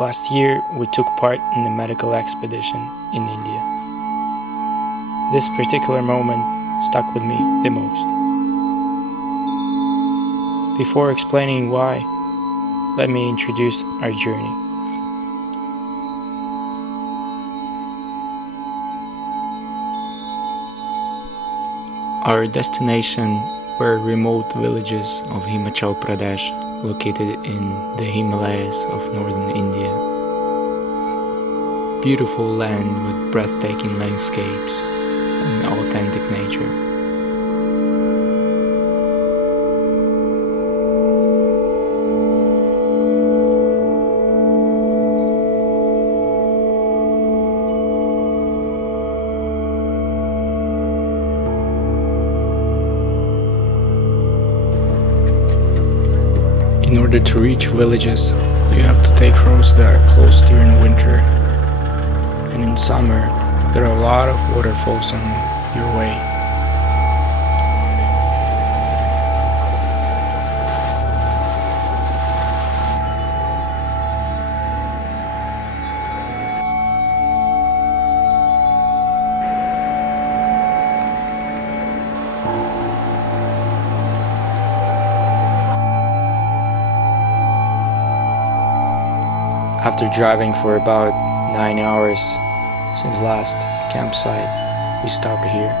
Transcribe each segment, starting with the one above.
Last year, we took part in a medical expedition in India. This particular moment stuck with me the most. Before explaining why, let me introduce our journey. Our destination were remote villages of Himachal Pradesh, located in the Himalayas of Northern India. Beautiful land with breathtaking landscapes and authentic nature. In order to reach villages, you have to take roads that are closed during winter, and in summer there are a lot of waterfalls on your way. After driving for about 9 hours since last campsite, we stopped here.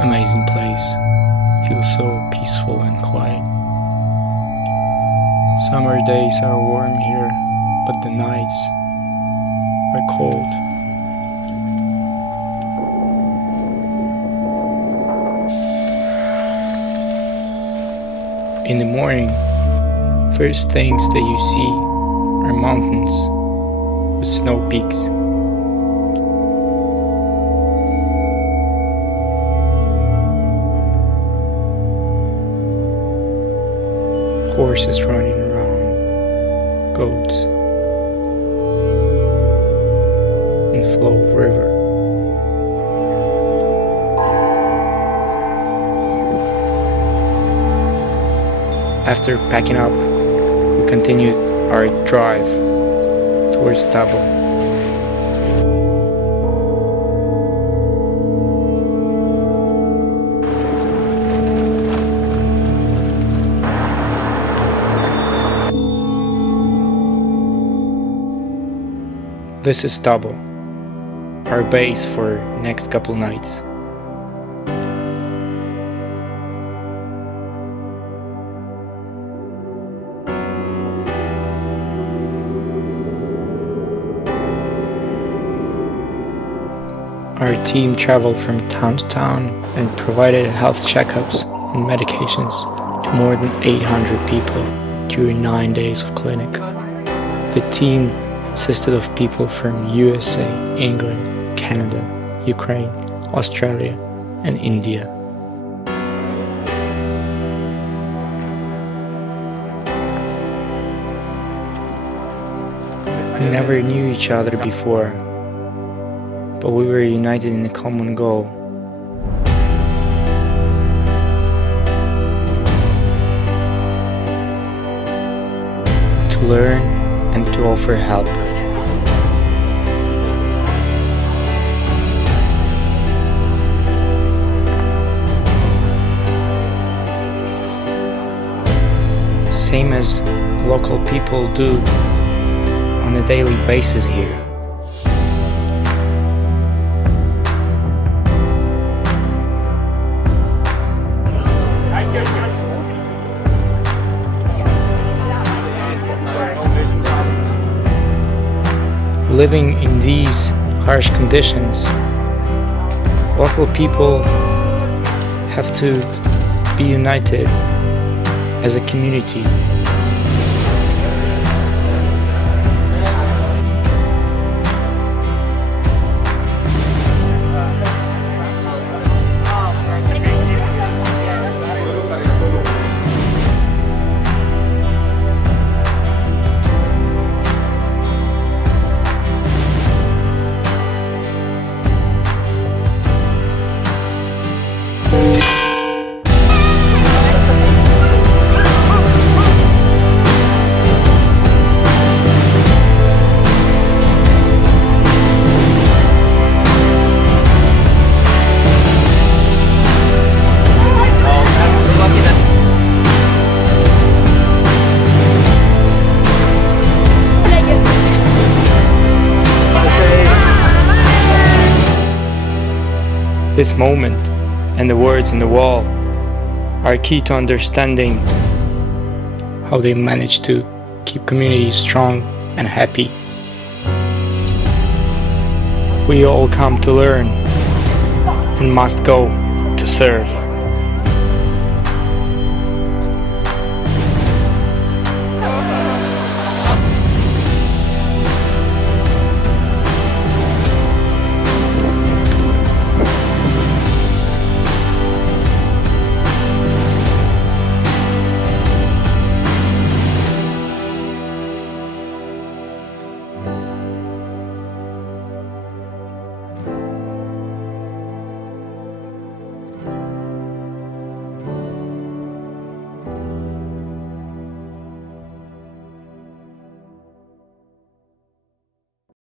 Amazing place, feels so peaceful and quiet. Summer days are warm here, but the nights are cold. In the morning, first things that you see are mountains with snow peaks. Horses running around, goats, and flow of river. After packing up, we continued our drive towards Tabo. This is Tabo, our base for next couple nights. Our team traveled from town to town and provided health checkups and medications to more than 800 people during 9 days of clinic. The team consisted of people from USA, England, Canada, Ukraine, Australia, and India. We never knew each other before, but we were united in a common goal. To learn and to offer help. Same as local people do on a daily basis here. Living in these harsh conditions, local people have to be united as a community. This moment and the words on the wall are key to understanding how they manage to keep communities strong and happy. We all come to learn and must go to serve.